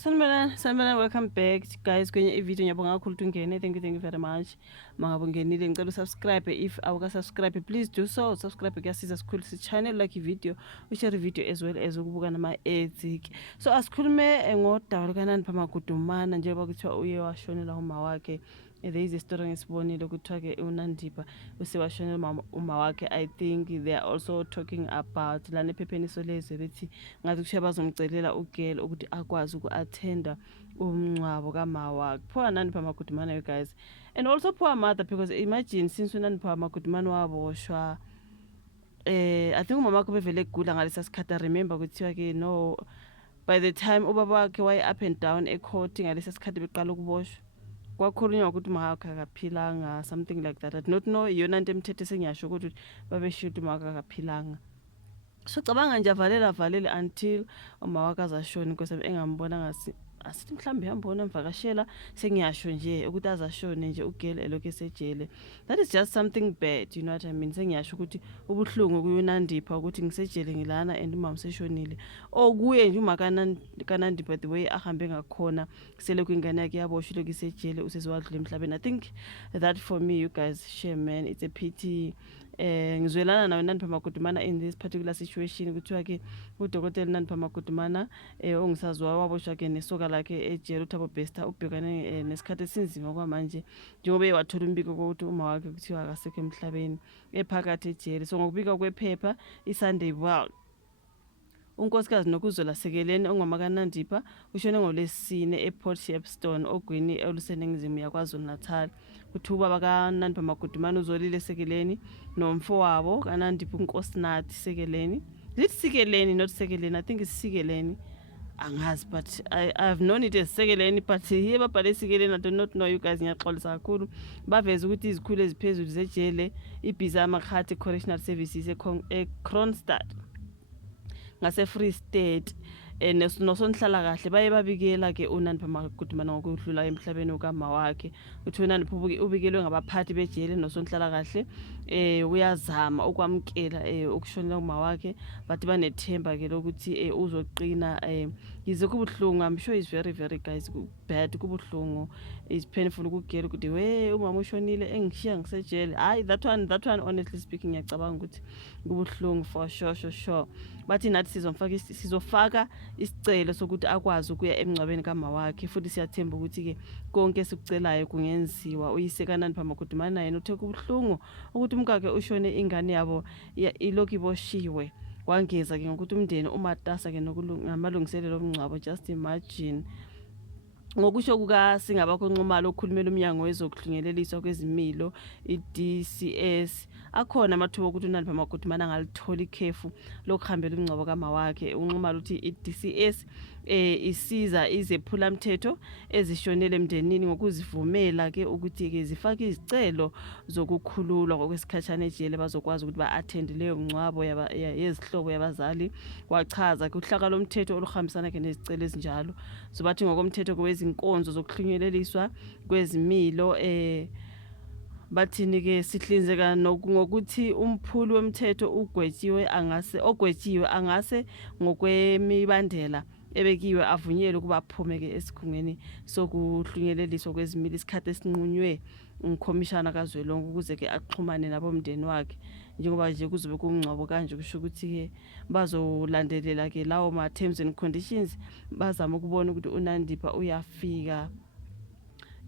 Sanibonani, welcome back guys kwenye i-video. Ngiyabonga kakhulu ukuthi ungene. Thank you very much. Mangabe ungenile ngicela usubscribe. If awuka-subscribe, please do so. Subscribe kuyasiza sikhulu si-channel, like i-video, ushare i-video as well as ukubuka nama-ads. So asikhulume ngodaba lukaNandipha Magudumana njengoba kuthiwa uye washonela uma wakhe. There is a story ngesibonile kuthiwa-ke uNandipha usewashonela uma wakhe. I think they are also talking about lana ephepheni isolezwe lithi ngathi kushiya bazomcelela ugel ukuthi akwazi uku-attenda umngcwabo kama wakhe. Poor Nandipha Magudumana, you guys, and also poor mother, because imagine since uNandipha Magudumana waboshwa, I think umama wakhe bevele egula ngalesa sikhathi. I remember kuthiwa-ke no, by the time ubaba wakhe waye up and down e-court ngalesa sikhathi beqala ukuboshwa, kwakhulunywa ukuthi uma wakhe akaphilanga, something like that. I do not know iyona nto emthethe sengiyasho ukuthi babeshiya ukuthi uma wakhe akaphilanga. So cabanga nje avalele until uma wakhe azashona, because engambona asithi mhlambe yambona mvakashela, sengiyasho nje ukuthi azashone nje ugel elokhu esejele. That is just something bad, you know what I mean? Sengiyasho ukuthi ubuhlungu kuyoNandipha ukuthi ngisejele ngilana and umama seshonile, kuye nje uma kaNandipha the way ahambe ngakhona sele kwingane yakhe yaboshwa lokhu isejele useziwadlula emhlabeni. I think that for me, you guys, shame man, it's a pity. Ngizwelana nawe Nandipha Magudumana in this particular situation. Kuthiwa-ke udokotela Nandipha Magudumana ongisaziwa waboshwa-ke nesoka lakhe ejele uThabo Bester ubhekane nesikhathi esinzima kwamanje njengoba ewathola umbiko kokuthi uma wakhe kuthiwa akasekho emhlabeni ephakathi ejele. So ngokubika kwephepha iSunday World, unkosikazi Nokuzwela Sekeleni ongumama kaNandipha ushone ngoLwesine ePort Shepstone ogwini oluseningizimu yaKwaZulu Natal. Kuthi ubaba kaNandipha Magudumana uZolile Sekeleni nomfowabo kaNandipha uNkosinathi Sekeleni. Is it Sikeleni, not Sekeleni? I think it's Sikeleni. Angazi, but I have known it as Sekeleni, but here babhale Sikeleni, I do not know, you guys. Ngiyaxolisa kakhulu. Baveza ukuthi izikhulu eziphezulu zejele iBhiza Makhathi Correctional Services eKroonstad ngase-Free State nosonhlala kahle baye babikela-ke uNandipha Magudumana ngokudlula emhlabeni ukama wakhe. Uthi uNandipha ubikelwe ngabaphathi bejele nosonhlala kahle uyazama ukwamukela ukushonela uma wakhe, but banethemba-ke lokuthi uzoqina. Yize kubuhlungu, I'm sure it's very very guys bad, kubuhlungu, it's painful ukugela ukuthi we umama ushonile engishiya ngisejele. Hayi, that one honestly speaking ngiyacabanga ukuthi kubuhlungu for sure. Bathi nathi sizofaka isicelo sokuthi akwazi ukuya emngcwabeni kama wakhe, futhi siyathemba ukuthi-ke konke esikucelayo kungenziwa. Uyise kaNandipha Magudumana yena uthe kubuhlungu ukuthi umkakhe ushone ingane yabo ilokhu iboshiwe. Wangeza-ke ngokuthi umndeni umatasa-ke ngamalungiselelo omngcwabo. Just imagine. Ngokusho kukaSingabakho Nxumalo okhulumela umnyango wezokuhlungeleliswa kwezimilo i-DCS, akhona amathuba ukuthi uNandipha Magudumana angalithola ikhefu lokuhambela umngcwabo kama wakhe. uNxumalo uthi i-DCS isiza izephulamthetho ezishonele emndenini ngokuzivumela-ke ukuthi-ke zifake izicelo zokukhululwa ngokwesikhatshana ejele bazokwazi ukuthi ba-attend leyo mngcwabo yezihlobo yabazali. Wachaza-ke uhlaka lomthetho oluhambisana-ke nezicelo ezinjalo. So bathi ngokomthetho kwezinkonzo zokuhlunyeleliswa kwezimilo bathini-ke sihlinzeka ngokuthi umphuli womthetho ogwetshiwe angase ngokwemibandela ebekiwe avunyelwe ukuba aphume-ke esikhungweni sokuhlunyeleliswa kwezimilo isikhathi esinqunywe umkhomishana kazwelonke ukuze-ke axhumane nabomndeni wakhe. Njengoba nje kuzobe kumngcwabo kanje, kusho ukuthi-ke bazolandelela-ke lawo ma-terms and conditions, bazama ukubona ukuthi uNandipha uyafika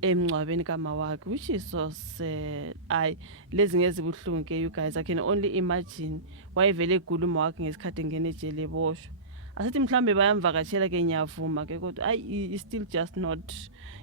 emngcwabeni kama wakhe, which is so sad. Lezi ngezibuhlungu-ke, you guys. I can only imagine wayevele egula uma wakhe ngesikhathi engene ejele eboshwa. Asithi mhlambe bayamvakashela-ke ngiyavuma-ke kodwa it's still just not,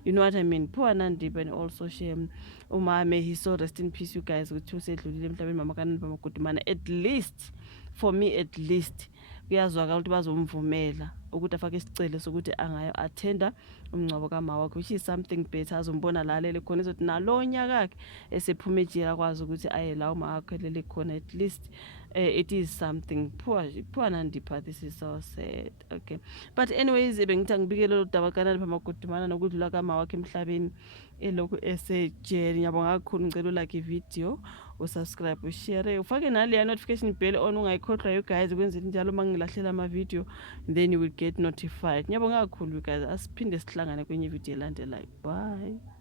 you know what I mean. Poor Nandipha, and also shame umama, he so rest in peace, you guys, ukuthi usedlulile emhlabeni mama kaNandipha Magudumana. At least for me, at least kuyazwakala ukuthi bazomvumela ukuthi afake isicelo sokuthi angayo-attenda umngcwabo kama wakhe, which is something better. Azombona lalele khona ezothi nalo nyakakhe esephume ejele akwazi ukuthi aye la uma wakhe lele khona. At least it is something. Poor Nandipha, this is so sad. Okay, but anyways, bengithi angibikele lo daba kaNandipha Magudumana nokudlula kama wakhe emhlabeni elokhu esejele. Ngiyabonga kakhulu, ngicela ulike ivideo, usubscribe, ushare, ufake naleya notification bell on ungayikhohlwa you guys ukwenzela njalo uma ngilahlela ama-video, then you will get notified. Ngiyabonga kakhulu you guys, asiphinde sihlangane kwenye video elandelayo. Bye.